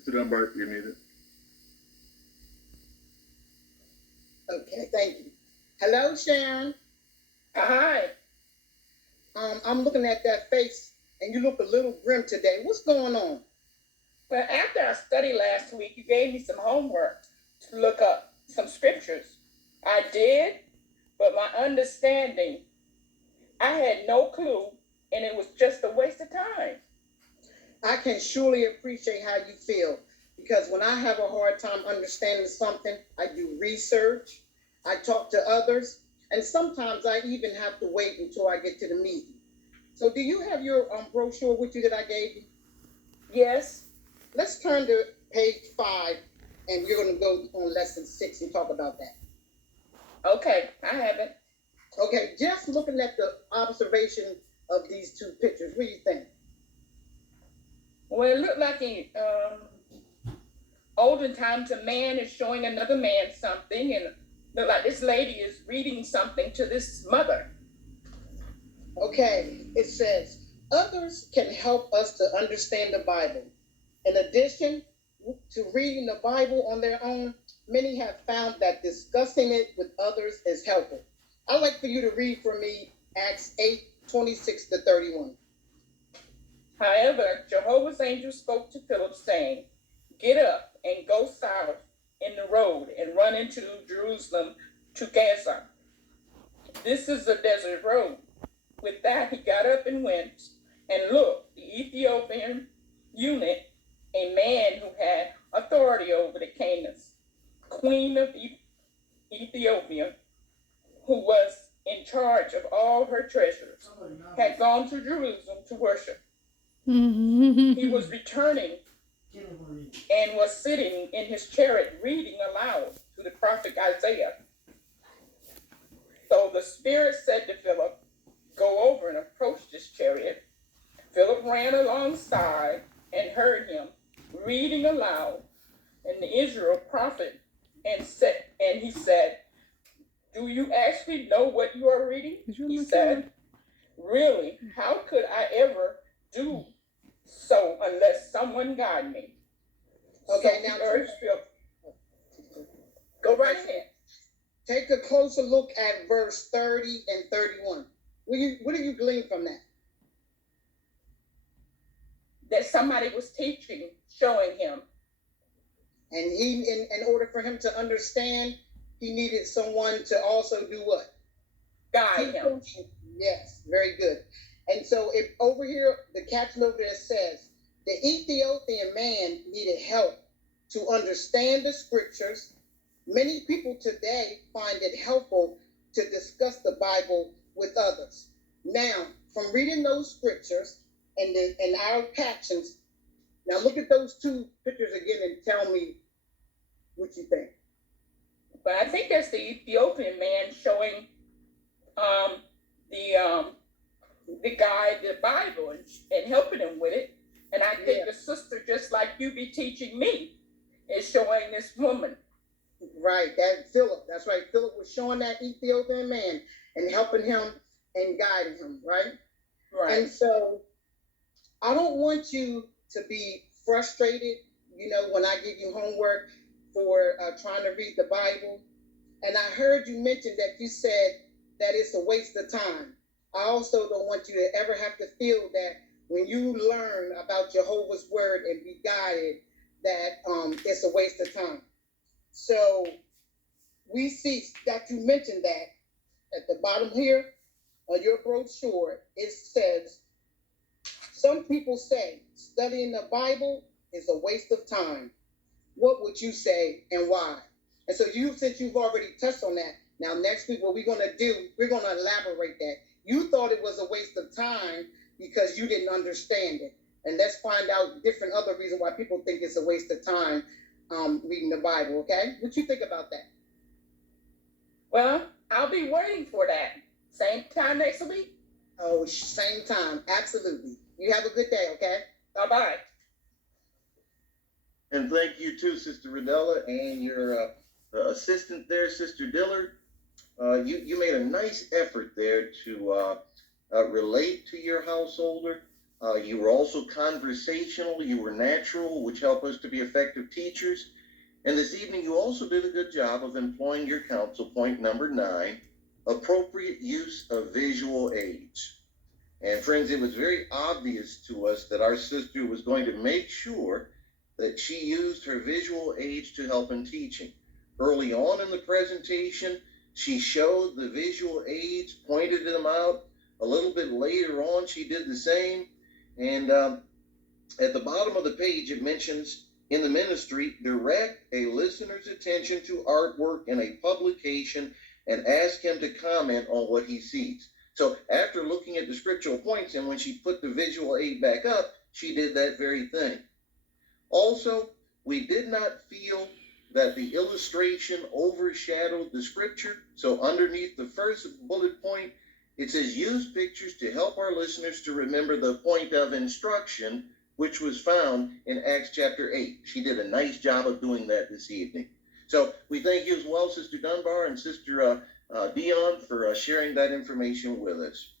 Sister Dunbar, you're muted. Okay, thank you. Hello, Sharon. Hi. I'm looking at that face, and you look a little grim today. What's going on? Well, after our study last week, you gave me some homework to look up some scriptures. I did, but my understanding, I had no clue, and it was just a waste of time. I can surely appreciate how you feel, because when I have a hard time understanding something, I do research, I talk to others, and sometimes I even have to wait until I get to the meeting. So do you have your brochure with you that I gave you? Yes. Let's turn to page 5, and you're going to go on lesson 6 and talk about that. Okay, I have it. Okay, just looking at the observation of these two pictures, what do you think? Well, it looked like in olden times a man is showing another man something, and look like this lady is reading something to this mother. Okay, it says, others can help us to understand the Bible. In addition to reading the Bible on their own, many have found that discussing it with others is helpful. I'd like for you to read for me Acts 8:26-31. However, Jehovah's angel spoke to Philip, saying, "Get up and go south in the road and run into Jerusalem to Gaza. This is a desert road." With that, he got up and went, and look, the Ethiopian eunuch, a man who had authority over the Candace, queen of Ethiopia, who was in charge of all her treasures, had gone to Jerusalem to worship. He was returning and was sitting in his chariot reading aloud to the prophet Isaiah. So the Spirit said to Philip, "Go over and approach this chariot." Philip ran alongside and heard him reading aloud in the Israel prophet, and he said, "Do you actually know what you are reading?" He said, "Really, how could I ever do so unless someone guide me?" Okay, So now urged Philip. Go right ahead. Take a closer look at verse 30 and 31. What do you glean from that? That somebody was teaching, showing him. And he, in order for him to understand, he needed someone to also do what? Guide him. Yes, very good. And so if over here, the caption over there says, the Ethiopian man needed help to understand the scriptures. Many people today find it helpful to discuss the Bible with others. Now, from reading those scriptures and our captions, now look at those two pictures again and tell me what you think. But I think that's the Ethiopian man showing the guy the Bible and helping him with it. And I think the sister, just like you be teaching me, is showing this woman. Right, that's Philip. That's right. Philip was showing that Ethiopian man and helping him and guiding him, right? Right. And so I don't want you to be frustrated, when I give you homework for trying to read the Bible. And I heard you mention that you said that it's a waste of time. I also don't want you to ever have to feel that when you learn about Jehovah's word and be guided, that it's a waste of time. So we see that you mentioned that at the bottom here of your brochure, it says, some people say studying the Bible is a waste of time. What would you say and why? And so since you've already touched on that, now next week what we're going to do, we're going to elaborate that. You thought it was a waste of time because you didn't understand it. And let's find out different other reasons why people think it's a waste of time reading the Bible, okay? What you think about that? Well, I'll be waiting for that. Same time next week? Oh, same time. Absolutely. You have a good day, okay? Bye-bye. And thank you too, Sister Renella, and your assistant there, Sister Dillard. You made a nice effort there to relate to your householder You were also conversational, you were natural, which helped us to be effective teachers. And this evening, you also did a good job of employing your counsel point number 9, appropriate use of visual aids. And friends, it was very obvious to us that our sister was going to make sure that she used her visual aids to help in teaching. Early on in the presentation, she showed the visual aids, pointed them out. A little bit later on, she did the same. And at the bottom of the page, it mentions in the ministry, direct a listener's attention to artwork in a publication and ask him to comment on what he sees. So after looking at the scriptural points, and when she put the visual aid back up, she did that very thing. Also, we did not feel that the illustration overshadowed the scripture. So underneath the first bullet point, it says, use pictures to help our listeners to remember the point of instruction, which was found in Acts chapter 8. She did a nice job of doing that this evening. So we thank you as well, Sister Dunbar and Sister Dion, for sharing that information with us.